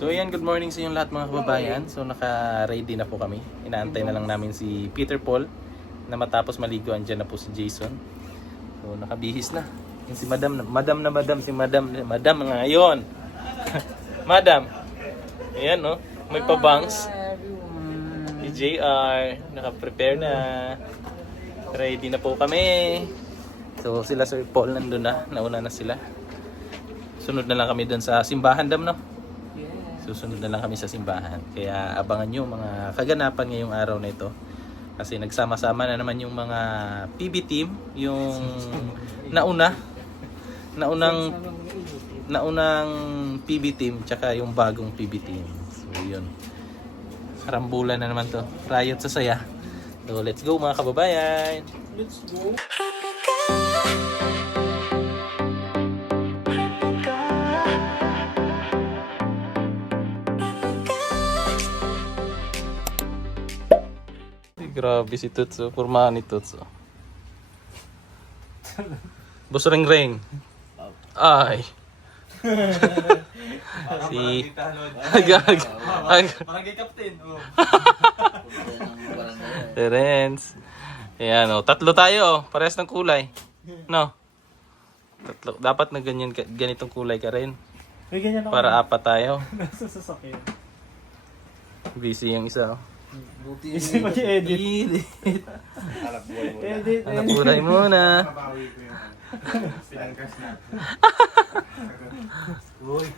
So ayan, good morning sa inyong lahat mga kababayan. So naka-ready na po kami. Inaantay na lang namin si Peter Paul na matapos maligo. Andyan na po si Jason. So nakabihis na. Yung si Madam si Madam ngayon. Madam. Ayan no, may pabangs. Si JR, naka-prepare na. Ready na po kami. So sila Sir Paul nandun na, nauna na sila. Sunod na lang kami dun sa simbahan dam no. Susunod na lang kami sa simbahan. Kaya abangan nyo mga kaganapan ngayong araw na ito. Kasi nagsama-sama na naman yung mga PB team. Yung naunang PB team tsaka yung bagong PB team. So yun. Karambulan na naman to. Riot sa saya. So let's go mga kababayan. Let's go. Grabe si Tutso, pormahan ni Tutso. Boss Ring. Ay. Si Parang kay Captain. Terence. Ayan o, tatlo tayo. Parehas ng kulay. No? Tatlo. Dapat na ganitong kulay ka rin. May ganyan ako. Para apat tayo. Nasa sasakyan. Busy yung isa. Kasi mag-edit. Edit. Anak buhay muna. Mabawi ko yung pinanggas natin. Uy.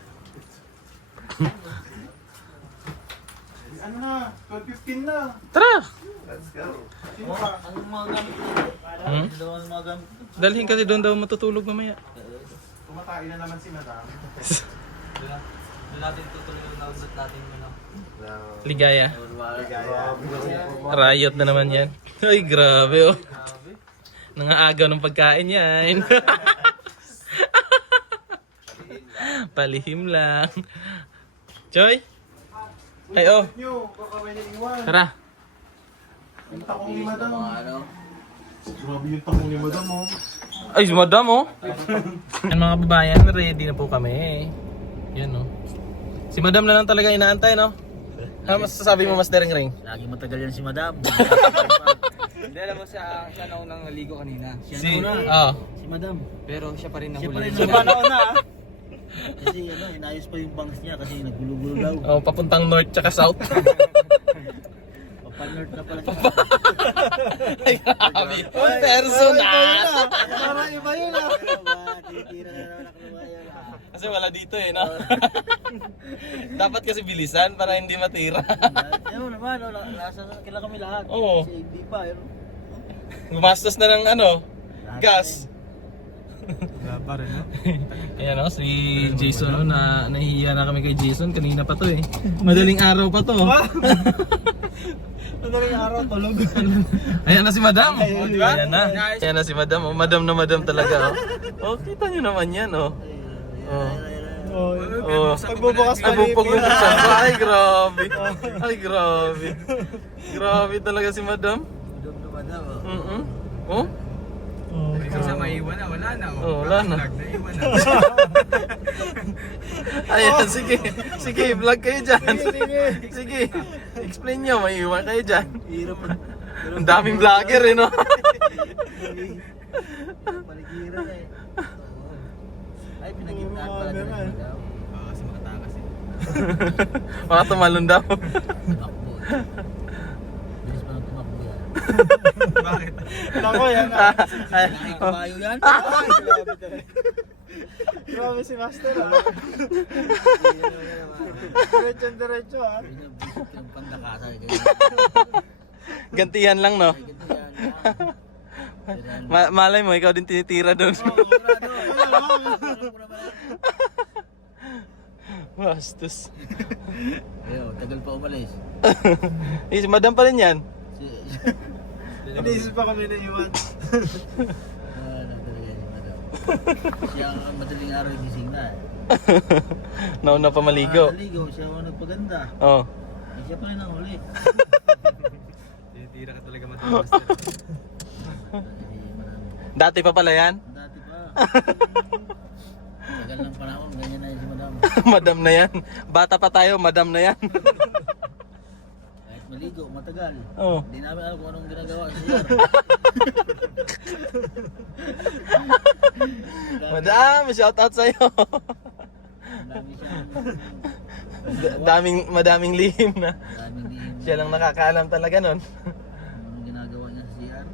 Ano na? 12:15 na. Tara! Let's go. Sino ka? Anong mga gamit ko? Dalawang mga gamit ko. Dalhin kasi doon daw matutulog mamaya. Kumatain na naman si Madam. Doon natin tutuloy yung nausap natin mo na. Ligaya. Ligaya. Riot na naman yan. Ay, grabe oh. Nangaagaw ng pagkain yan. Palihim lang. Choy? Ay, oh. Nyo, baka may naiwan. Tara. Yung takong ni Madam. Grabe yung takong ni Madam oh. Ay, si Madam oh. Yan mga kababayan, ready na po kami. Yan oh. Si Madam na lang talaga inaantay no? Ano masasabi mo, Master Ring? Lagi matagal yan si Madam. Hindi, alam mo siya na unang naligo kanina. Si Madam. Pero siya pa rin Siya pa nahuli. rin Siya pa nauna. Kasi inayos pa yung bangs niya kasi naggulo-gulo daw. Oh, papuntang north tsaka south. Papanort na pala siya. Ay, grabe. Personal. Parang iba yun ah. Titira na naman ako ngayon ah. Kasi wala dito eh, no? Dapat kasi bilisan para hindi matira. Yan naman, kailan kami lahat. Oo. Kasi hindi pa. Gumastos na ng ano, gas. Wala pa rin no? Ayan o, si Jason o, nahihiya na kami kay Jason. Kanina pa to eh. Madaling araw pa to. Madaling araw, tulog. Ayan na si Madam. Ayun, di ba? Ayan na si Madam. Oh, Madam na Madam talaga. Oh, kita nyo naman yan oh. Oh. Pagbubukas pa Pagbubukas pa. Ay, grabe. Ay, grabe. Grabe talaga si Madam. Madam. Oh? Kasi maiwan na, wala na. Oh, wala na. Naiwan na. Ayan, sige. Sige, vlog kayo dyan. Sige. Explain nyo, may iwan kayo dyan. Hirap na. Ang daming vlogger eh, no? Paligiran eh. Ay, pinagitnaan pala nila si Madam. Kasi makatakas eh. Mga tumalon daw. Tumakbo. Bilis pa nang tumakbo yan. Bakit? Ako yan. Nakikabayo yan? Ay, grabe talaga. Grabe si Master ah. Diretso ah. Bisit yung pandakasan. Gantihan lang, no? Malay mo, ikaw din tinitira doon. Bastos. Ayun, tagal pa umalis. Eh, si Madam pa rin yan. Iniisip pa kami na iwan. Ano talaga si Madam. Siya ang madaling araw yung gising na. Nauna pa maligo. Naligo, siya ang nagpaganda. Oh. Siya pa rin ang huli. Tinitira ka talaga matamaster. Dati pa pala yan? Dati pa. Tagal ng panahon, ganyan na yun si Madam. Madam na yan. Bata pa tayo, madam na yan. Kahit maligo, matagal. Oh. Hindi namin alam kung anong ginagawa sa CR. Madam, shout out sa'yo. Dami siyang... Madaming lihim na. Daming din. Siya lang nakakaalam talaga nun. Anong ginagawa niya sa CR.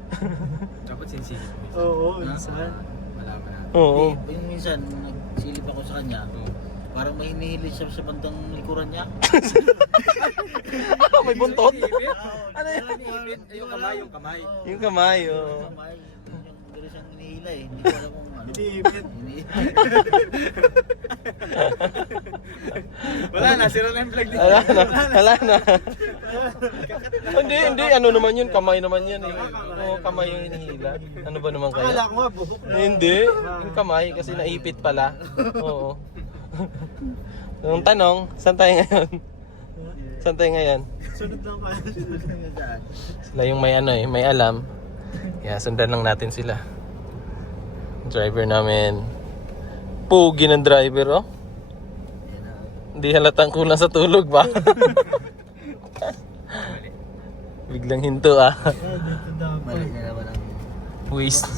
Dapat sensitive. Oo, Minsan. Malaman na. Oo. Yung minsan, nagsilip ako sa kanya, parang may hinihilis siya sa bandang likuran niya. May buntot. Ano yan? Yung kamay, yung kamay. Yung kamay, oh. Kamay, yung gano'n siyang hinihila eh. Hindi ko alam kung ano. Iniipit. Wala na, sira na yung vlog dito. Wala na. Hindi, ano naman yun, kamay naman yan eh. Oo, kamay yung hinihila. Ano ba naman Akala kaya? ko nga, buhok na. Hindi, yung kamay kasi naipit pala. Oo. Yung tanong, saan tayo ngayon? Saan tayo ngayon? Sunod lang kaya. Sila yung may ano eh, may alam. Kaya sundan lang natin sila. Driver namin. Pugi ng driver, oh. Hindi halatang kulang sa tulog ba? Biglang hinto ah. Mali na naman ang... Waste.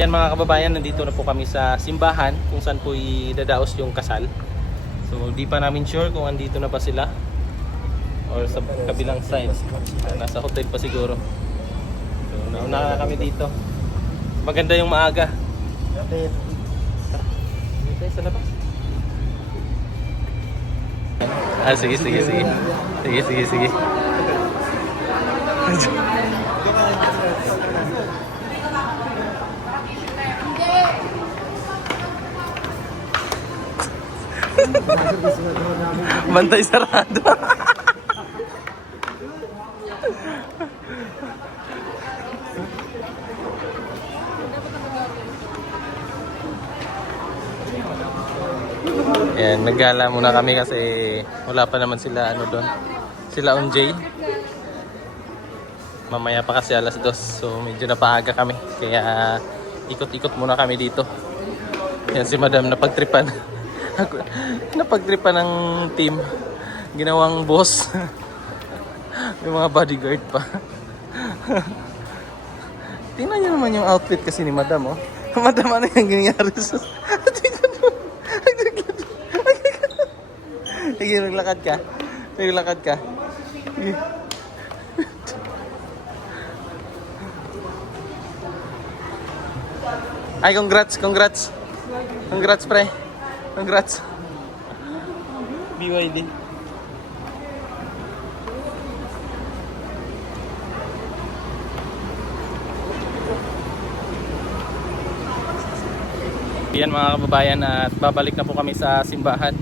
Yan mga kababayan, nandito na po kami sa simbahan kung saan po idadaos yung kasal. So di pa namin sure kung andito na ba sila or sa kabilang side. Nasa hotel pa siguro. So nauna na kami dito. Maganda yung maaga. Dito tayo sa labas. Sige. Sige. Bantay sarado. Ayan, naggala muna kami kasi wala pa naman sila ano doon. Sila Unjay. Mamaya pa kasi 2:00, so medyo napaaga kami. Kaya ikot-ikot muna kami dito. Yan si Madam napagtripan. Napagtripan ng team. Ginawang boss. May mga bodyguard pa. Tingnan niyo naman yung outfit kasi ni Madam, oh. Madam, ano yung nangyayari sa... Sige, maglakad ka. Maglakad ka. Sige. Ay, congrats. Congrats, pre. Congrats. BYD. Yan mga kababayan, at babalik na po kami sa simbahan.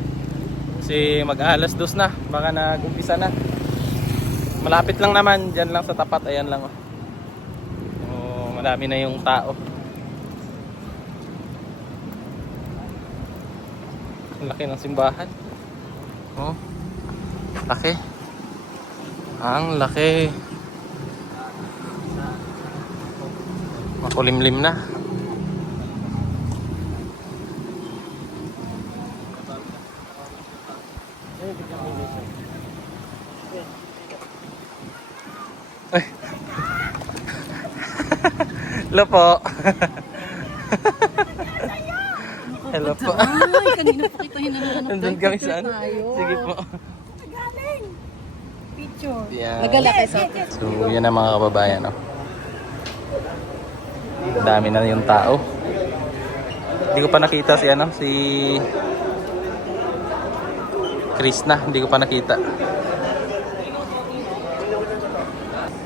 Kasi mag-2:00 na, baka nag-umpisa na. Malapit lang naman, dyan lang sa tapat, ayan lang, oh. Oh, marami na yung tao. Ang laki ng simbahan. Oh. Laki. Ang laki. Makulimlim na. Ay. Hello po. Hello po. Ay, kanina pa kita hinahanap. Nandun kami saan? Sige po. Picture. Yan. Nagala kayo sa So, yan ang mga kababayan, no? Dami na yung tao. Hindi ko pa nakita si ano, si Krishna, hindi ko pa nakita.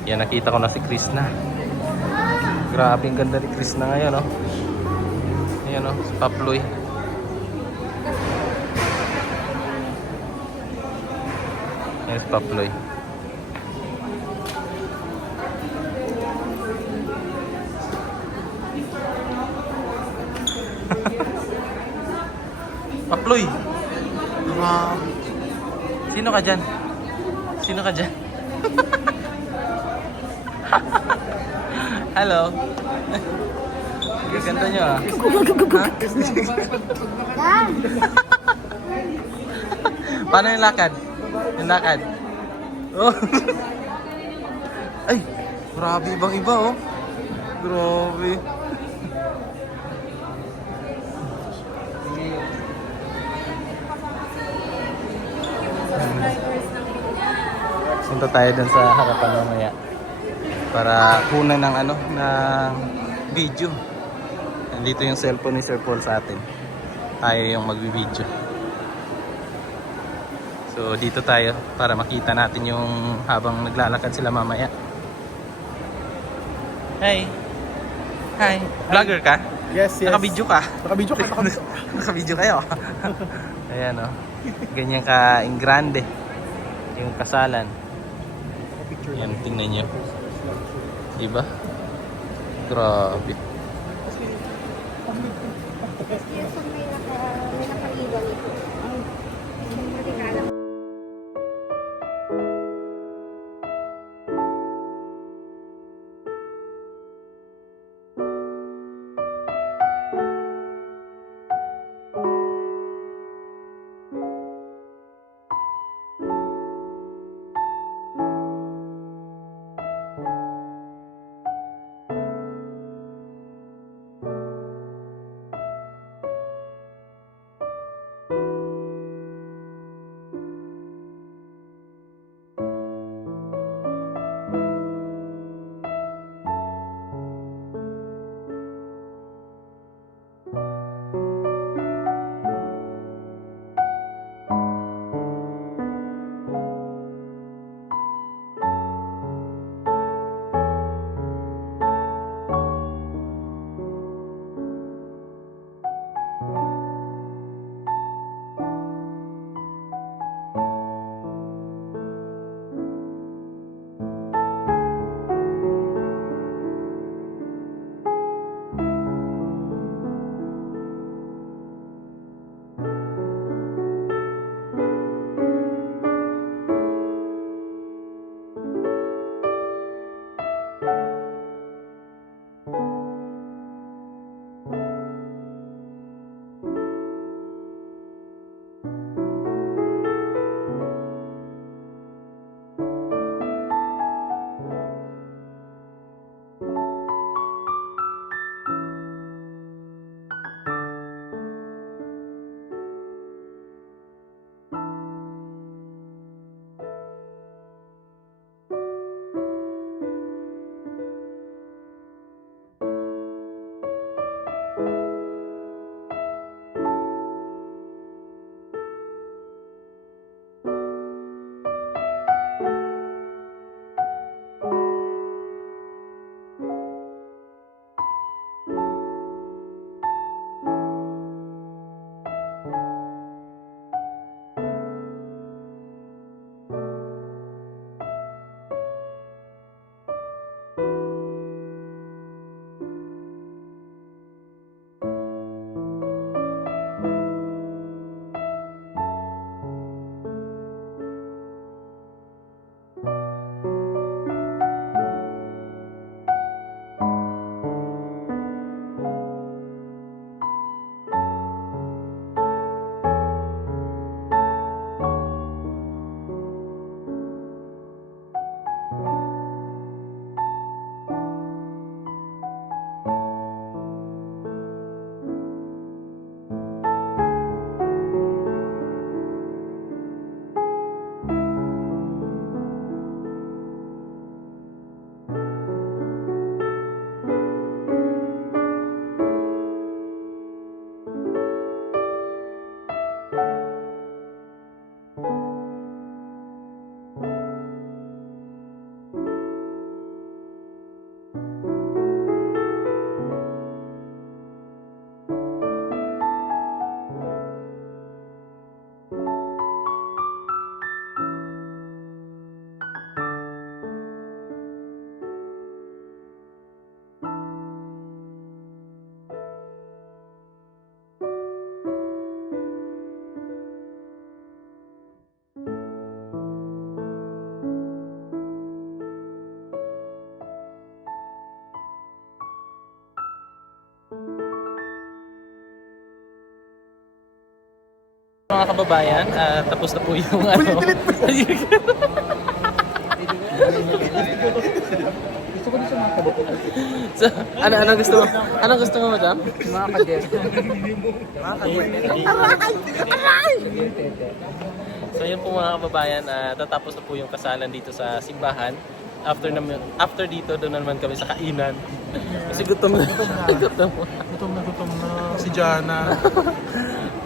Yan, nakita ko na si Krishna. Grabe, ang ganda ni Krishna ngayon, no? Ayan, no? Si Paploy. Ayan si Paploy. Paploy! Sino ka dyan? Sino ka dyan? Hello. Ganda nyo ah. Ha? Paano yung lakad? Yung lakad? Oh. Ay! Grabe, ibang iba oh. Grabe. Punta tayo dun sa harapan mamaya para kunan ng ano, ng video. Nandito yung cellphone ni Sir Paul sa atin. Tayo yung magbi-video. So dito tayo para makita natin yung habang naglalakad sila mamaya. Hey. Hi. Vlogger ka? Yes, yes. Naka-video ka? Nakabidyo ka. Naka-video kayo. Ayan oh. Ganyan ka in grande. Yung kasalan. Yan, tingnan nyo. Diba? Grabe. Yes, may nakaliwan ito. Hindi ka alam. mga kababayan, tapos na po yung ano. So, ano gusto mo? Ano gusto mo, madam? Mga kadet. Mga kadet. So yun po mga kababayan, tatapos na po yung kasalan dito sa simbahan. After dito, doon naman kami sa kainan. Kasi gutom na. Gutom na si Jana.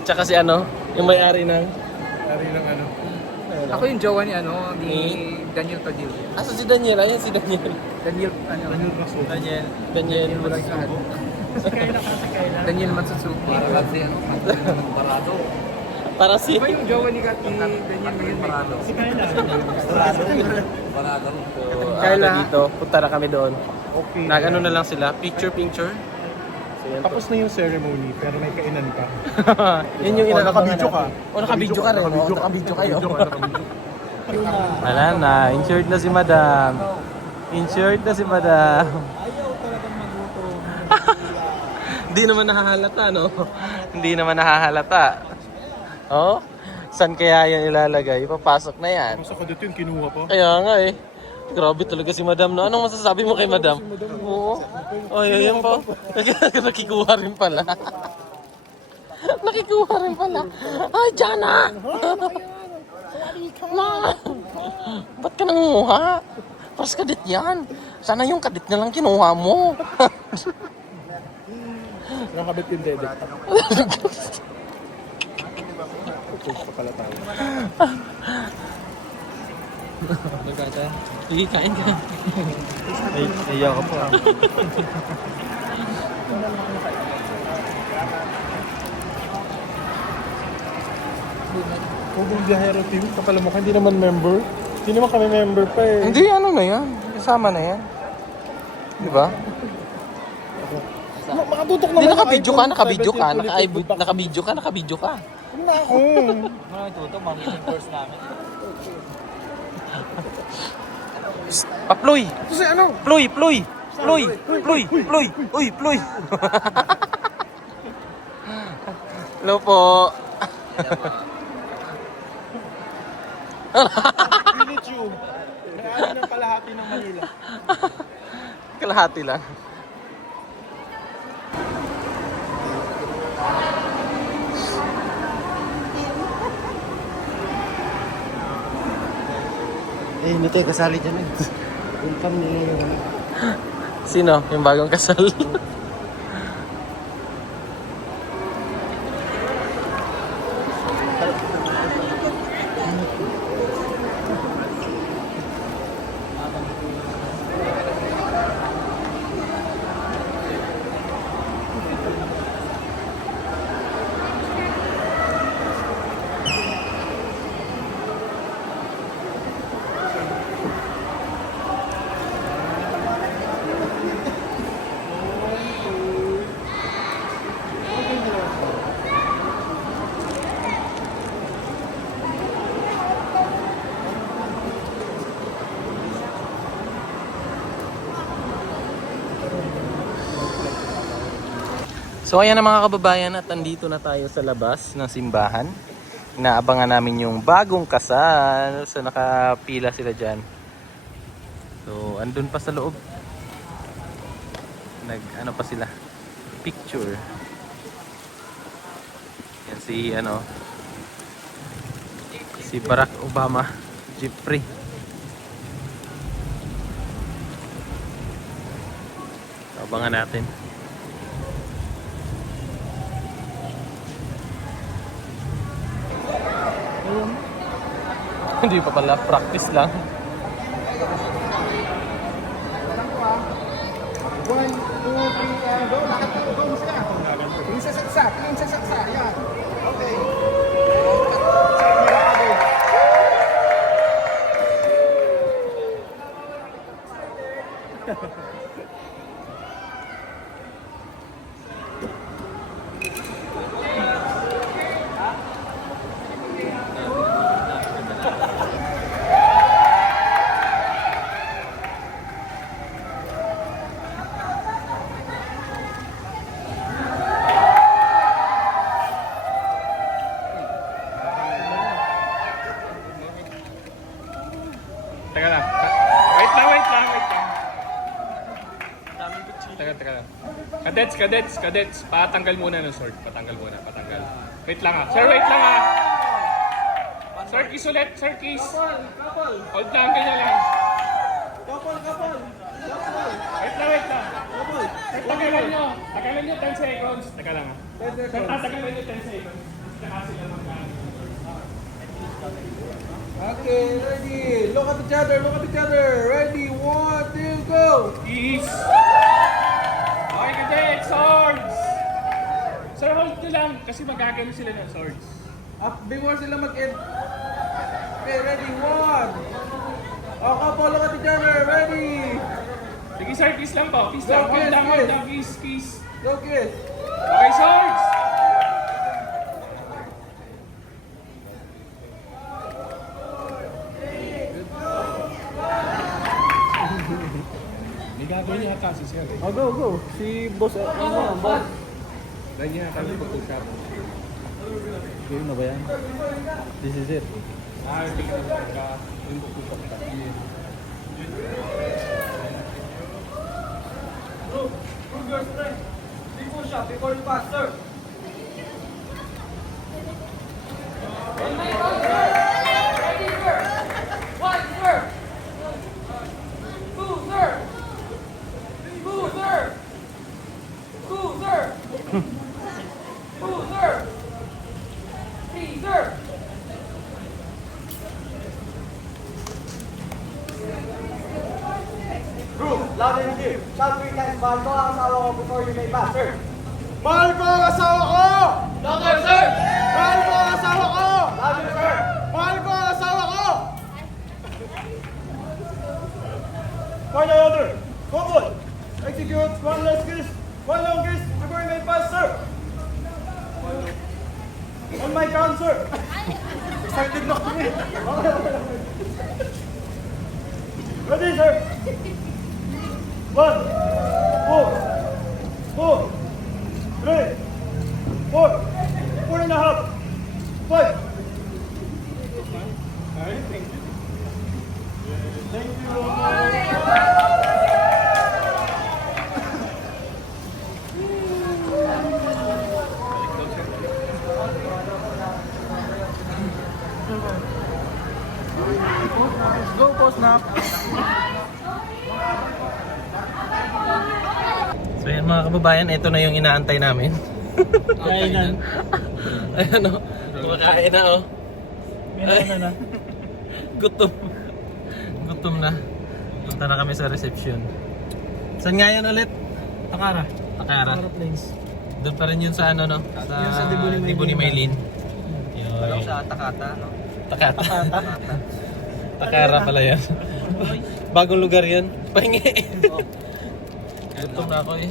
Tsaka si ano, yung may-ari ng... Ari ng ano. Ako yung jowa ni Daniel Padilla. Asa si Daniel? Ayan si Daniel. Daniel Daniel. Daniel Matsutsuki. Para si... Iba yung jowa ni Daniel ngayon. So, Kayla. dito, punta na kami doon. Okay. Nag-ano na lang sila, picture. So yan po. Tapos na yung ceremony, pero may kainan pa. Yun yung inaabangan nakabidyo ka. natin. Nakabidyo ka rin. Nakabidyo kayo. Nakabidyo. Wala na, insured na si madam. Hindi naman nahahalata, no? Hindi naman nahahalata. Oh? Saan kaya yan ilalagay? Papasok na yan. Masa ka dito yung kinuha pa. Kaya nga eh. Grabe talaga si madam, no? Anong masasabi mo kay madam? Oo. Oh, yun po. Nakikuha rin pala. Ay, Jana! Ma! Ba't ka nanguha? Paras kadit yan. Sana yung kadit na lang kinuha mo. Nakakabit yung dede. Pupunta pa pala tayo. Sige, kain ka. Iya ka pa. Huwag Biyahero TV, kapala mo ka, hindi naman member. Hindi naman kami member pa eh. Hindi, ano na yan. Kasama na yan. Di ba? Makatutok Hindi, naman nakabidyo ka. iPhone 17 Nakabidyo ka. Ano na ako? Mga tuto, mga course namin. Paploy! Kasi ano? Ploy! Hello po. Village yung. May-ari ng kalahati ng Manila. Kalahati lang. Eh, hindi tayo kasali dyan eh. Welcome nila yung Sino? Yung bagong kasal? So ayan na mga kababayan, at andito na tayo sa labas ng simbahan. Inaabangan namin yung bagong kasal. So nakapila sila dyan. So andun pa sa loob. Ano pa sila? Picture. Yan si si Barack Obama, Jeffrey. Abangan natin. Hindi pa pala, practice lang. 1, 2, 3, go! Lahat ng go mo sila. Yung sasaksa, yan. Okay. Cadets. Patanggal muna ng sword. Patanggal. Wait lang ah. Sir, wait lang ah. Sir, kiss ulit. Sir, kiss. Hold lang, ganyan lang. Wait lang. Tagalan nyo 10 seconds. Teka lang ah. Tagalan nyo 10 seconds. Saka sila magkano. Okay, ready. Look at each other. Ready, 1, 2, go. Kiss. Okay, cadets, swords. Sir, hold nyo lang kasi magagano sila ng swords. Up before sila mag-end. Okay, ready, 1. Oh, couple, look at each other. Ready. Sige sir, kiss lang po. Kiss lang. Hold lang. Kiss. Go, kids. Okay, swords. May gagawin niya ata si sir. Oh, go. Si boss, boss. Dahil niya ata yung push up. Game na ba yan? This is it. Hindi ka na yung push up. Before you pass, sir. Loud and clear. Shout 3 times, mahal ko ang asawa ko before you may pass, sir. Mahal ko ang asawa ko! Louder, sir! Mahal ko ang asawa ko! Louder, sir! Mahal ko ang asawa ko! Final order! Couple! Execute one last kiss, one long kiss before you may pass, sir! On my count, sir! Excited na kami! Ready, sir! 1, 2, 3, 4, 5. Thank you. Go, post na. So yan mga kababayan, ito na yung inaantay namin. Kainan. Ayan o, kumakain na o. Na. Gutom. Gutom na. Punta na kami sa reception. Saan nga yan ulit? Takara. Takara. Place. Doon pa rin yun sa ano no? Yun sa Dibu ni Maylin. Alam sa Takata, no? Takata. Takara pala yan. Bagong lugar yan. Pahingi. Gutom na ako eh.